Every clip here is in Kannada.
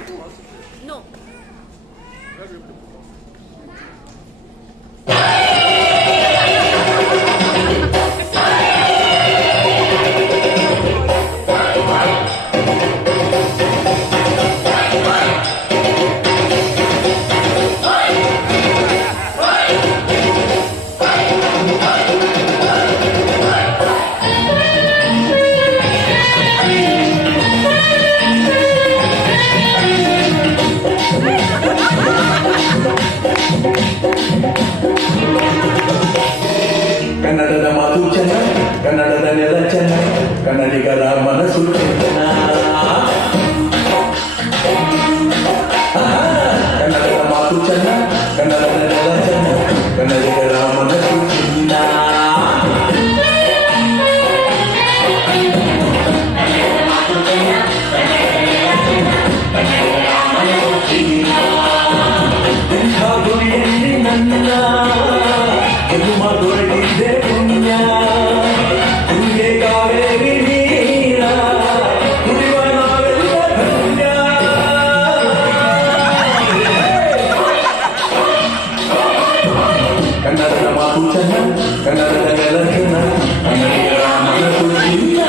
No. ಕನ್ನಡದ ಮಾತು ಚೆನ್ನ, ಕನ್ನಡದ ನೆಲ ಚೆನ್ನ, ಕನ್ನಡಿಗರ ಮನಸ್ಸು ಚೆನ್ನ. ಕನ್ನಡದ ಮಾತು ಚೆನ್ನ, ಕನ್ನಡದ ನೆಲ ಚೆನ್ನ, ಕನ್ನಡಿಗರ ಮನಸ್ಸು ಚೆನ್ನ. ಇಂಥ ಗುರಿಯಲ್ಲಿ ನನ್ನ ಜನ್ಮ ದೊರೆತಿದ್ದೆ ಪುಣ್ಯ, ನಿಮಗೆ ಕಾವೇರಿ ನೀರ ಕುಡಿಯುವ ನಾವೆಲ್ಲ ಧನ್ಯ. ಕನ್ನಡದ ಮಾತು ಚೆನ್ನ, ಕನ್ನಡದ ನೆಲ ಚೆನ್ನ, ಕನ್ನಡಿಗರ ಮನಸ್ಸು ಚಿನ್ನ.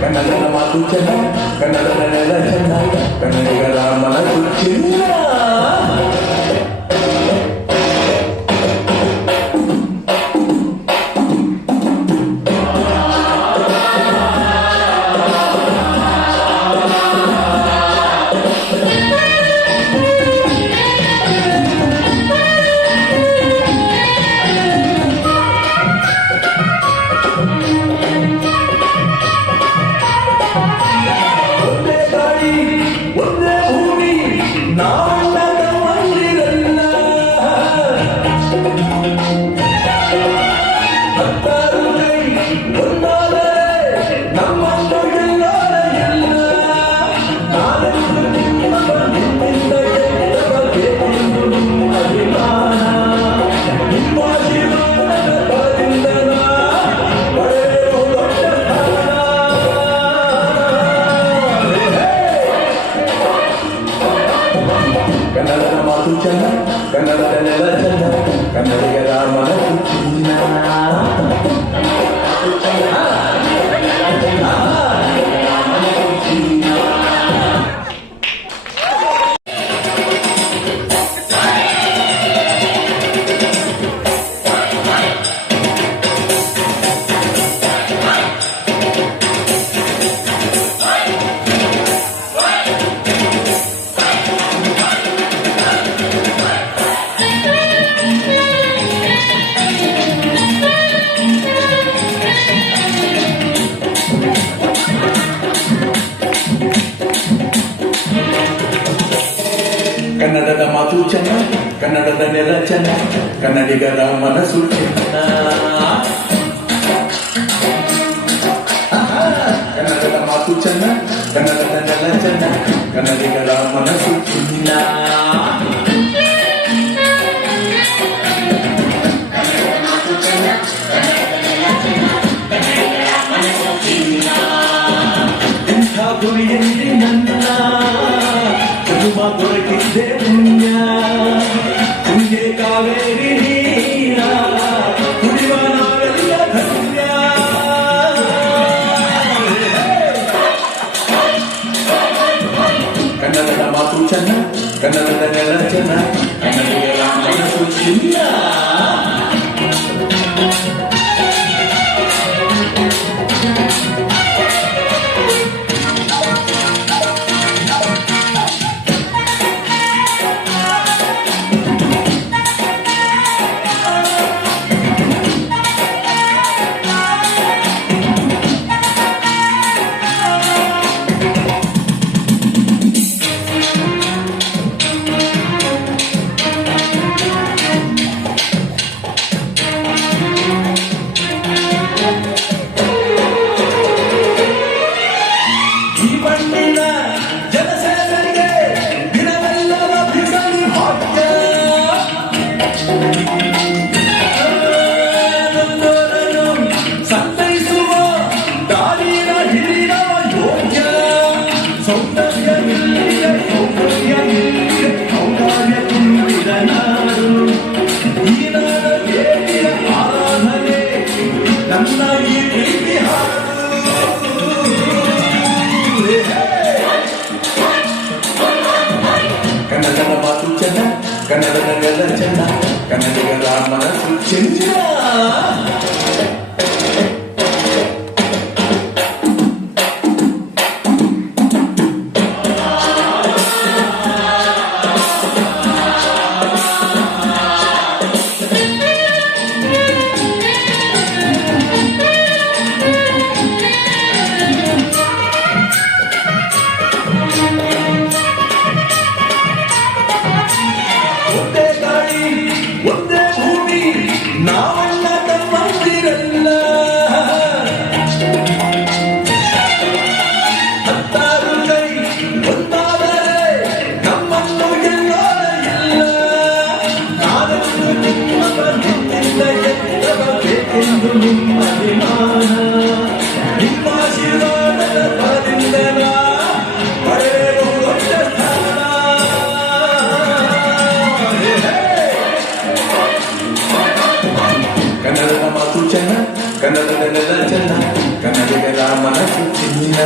ಕನ್ನಡದ ಮಾತು ಚೆನ್ನ, ಕನ್ನಡದ ನೆಲ ಚೆನ್ನ, ಕನ್ನಡಿಗರ ಮನಸ್ಸು ಚಿನ್ನ. ಕನ್ನಡದ ಮಾತು ಚೆನ್ನ, ಕನ್ನಡದ ನೆಲ ಚೆನ್ನ, ಕನ್ನಡಿಗರ ಮನಸ್ಸು ಚಿನ್ನ. ಕನ್ನಡದ ಮಾತು ಚೆನ್ನ, ಕನ್ನಡದ ನೆಲ ಚೆನ್ನ, ಕನ್ನಡಿಗರ ಮನಸ್ಸು ಚೆನ್ನ. ಕನ್ನಡದ ಮಾತು ಚೆನ್ನ, ಕನ್ನಡದ ನೆಲ ಚೆನ್ನ, ಕನ್ನಡಿಗರ ಮನಸ್ಸು ಚಿನ್ನ. ಇಂಥ ಗುರಿಯಲ್ಲಿ ನನ್ನ ಜನ್ಮ ದೊರೆತಿದ್ದೆ ಪುಣ್ಯ, ನಿಮಗೆ ಕಾವೇರಿ ಚೆನ್ನ ಕನ್ನಡಿಗರ ಮನಸ್ಸು ಚಿನ್ನ. ಕನ್ನಡದ ಮಾತು ಚೆನ್ನ ಕನ್ನಡದ ನೆಲ ಚೆನ್ನ ಕನ್ನಡಿಗರ ಮನಸ್ಸು ಚೆನ್ನ. ಒಂದೇ ಭೂಮಿ ನಾವೆಲ್ಲ ತಮ್ಮಂದಿರಲ್ಲ, ಹತ್ತಾರು ಕೈ ಒಂದಾದರೆ ನಮ್ಮನ್ನು ಗೆಲ್ಲೋರಿಲ್ಲ. ನಾನನ್ನು ನಿಮ್ಮ ಬಂದಿದ್ದ ಎತ್ತಬೇಕೆಂದು ನಿಮ್ಮ ಅಭಿಮಾನ, ನಿಮ್ಮ ಆಶೀರ್ವಾದದ ಬಲದಿಂದ ಪಡೆಯುವ ದೊಡ್ಡ ಸ್ಥಾನ. ಕನ್ನಡದ ಮಾತು ಚೆನ್ನ ಕನ್ನಡದ ನೆಲ ಚೆನ್ನ ಕನ್ನಡಿಗರ ಮನಸ್ಸು ಚಿನ್ನ.